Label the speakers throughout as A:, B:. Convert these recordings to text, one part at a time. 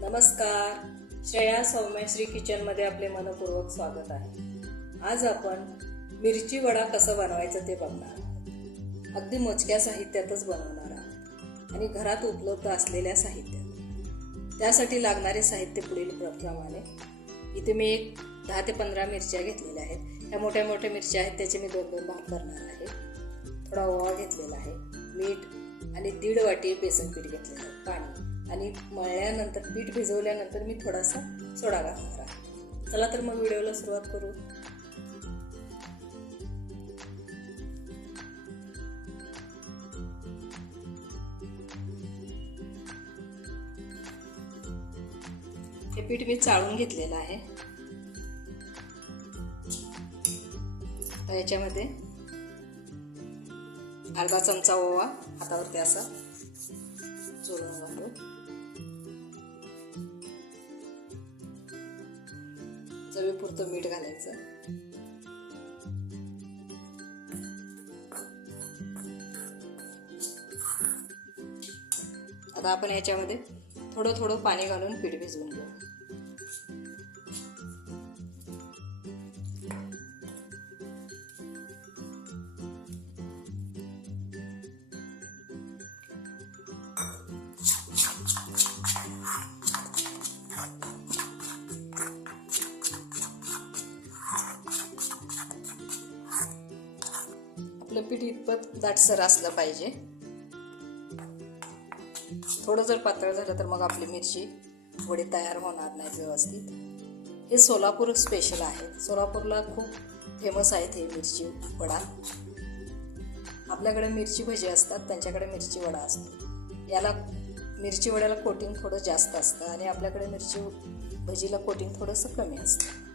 A: नमस्कार. श्रेया सौम्यश्री किचनमध्ये आपले मनपूर्वक स्वागत आहे. आज आपण मिरची वडा कसं बनवायचं ते बघणार अगदी मोजक्या साहित्यातच बनवणार आहोत. आणि घरात उपलब्ध असलेल्या साहित्यात. त्यासाठी लागणारे साहित्य पुढील प्रमाणे इथे मी एक दहा ते पंधरा मिरच्या घेतलेल्या आहेत. ह्या मोठ्या मोठ्या मिरच्या आहेत त्याचे मी दोन दोन भाग करणार आहे. थोडा ओवा घेतलेला आहे मीठ आणि दीड वाटी बेसन पीठ घेतलेलं आहे पाणी. आणि मळल्यानंतर पीठ भिजवल्यानंतर मी थोडासा सोडा घालणार आहे. चला तर मग व्हिडिओला सुरुवात करू. हे पीठ मी चाळून घेतलेलं आहे. याच्यामध्ये अर्धा चमचा ओवा हातावरती असा चोळून घालू. चवीपुरतं मीठ घालायचं. आता आपण याच्यामध्ये थोडं थोडं पाणी घालून पीठ भिजवून घेऊ. आपलं पीठ इतपत दाटसर असलं पाहिजे. थोडं जर पातळ झालं तर मग आपली मिरची वडी तयार होणार नाही व्यवस्थित. हे सोलापूर स्पेशल आहे. सोलापूरला खूप फेमस आहेत हे मिरची वडा. आपल्याकडे मिरची भजी असतात त्यांच्याकडे मिरची वडा असतो. याला मिरची वड्याला कोटिंग थोडं जास्त असतं आणि आपल्याकडे मिरची भजीला कोटिंग थोडंसं कमी असतं.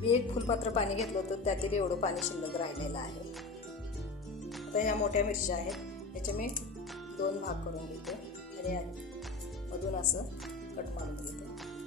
A: मी एक फुलपात्र पाणी घेतलं होतं त्यातील एवढं पाणी शिल्लक राहिलेलं आहे. आता ह्या मोठ्या मिरच्या आहेत याचे मी दोन भाग करून घेते. आणि या- मधून असं कट मारून घेते.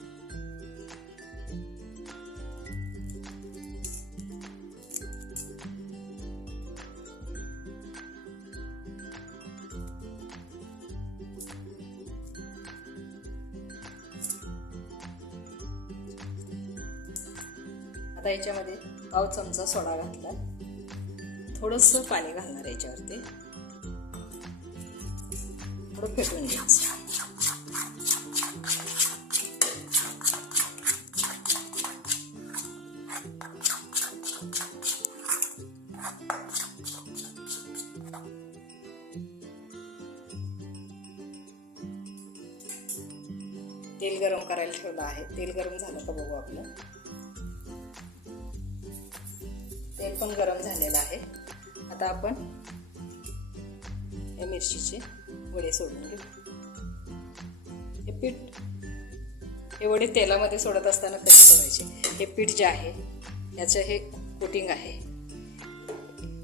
A: आता याच्यामध्ये पाव चमचा सोडा घातला थोडंसं पाणी घालणार याच्यावरती. थोडं फेटून घ्यायचं तेल गरम करायला ठेवलं आहे. तेल गरम झालं का बघू आपलं. तेल पण गरम झालेलं आहे. आता आपण या मिरचीचे वडे सोडून घेऊ. हे पीठ हे वडे तेलामध्ये सोडत असताना कसे सोडायचे? हे पीठ जे आहे याचं हे कोटिंग आहे.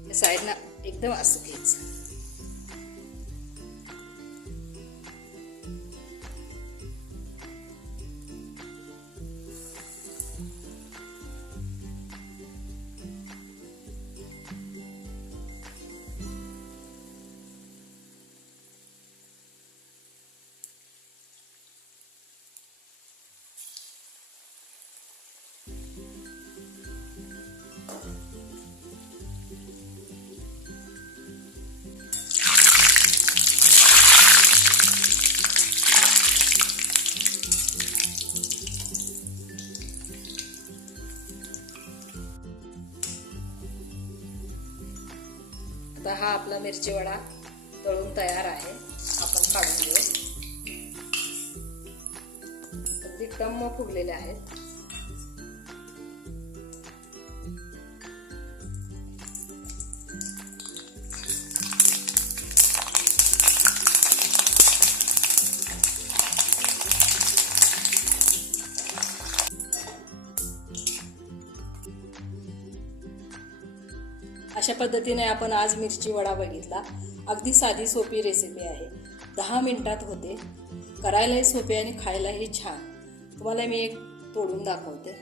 A: हे एकदम असं घ्यायचं. तर हा आपला मिरची वडा तळून तयार आहे. आपण काढून घेऊ. अगदी टम्म फुगलेले आहेत. अशा पद्धतीने आपण आज मिरची वडा बघितला. अगदी साधी सोपी रेसिपी आहे. दहा मिनटात होते. करायलाही सोपे आणि खायलाही छान. तुम्हाला मी एक तोडून दाखवते.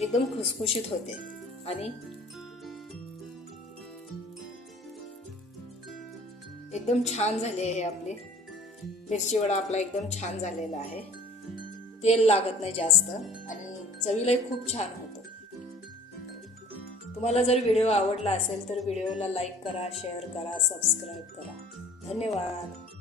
A: एकदम खुसखुशीत होते. आणि एकदम छान झाली आहे आपली. मिरची वडा आपला एकदम छान झालेला आहे. तेल लागत नाही जास्त. आणि चवीलाही खूप छान होतं. तुम्हाला जर व्हिडिओ आवडला असेल तर व्हिडिओला लाईक करा शेअर करा सबस्क्राईब करा. धन्यवाद.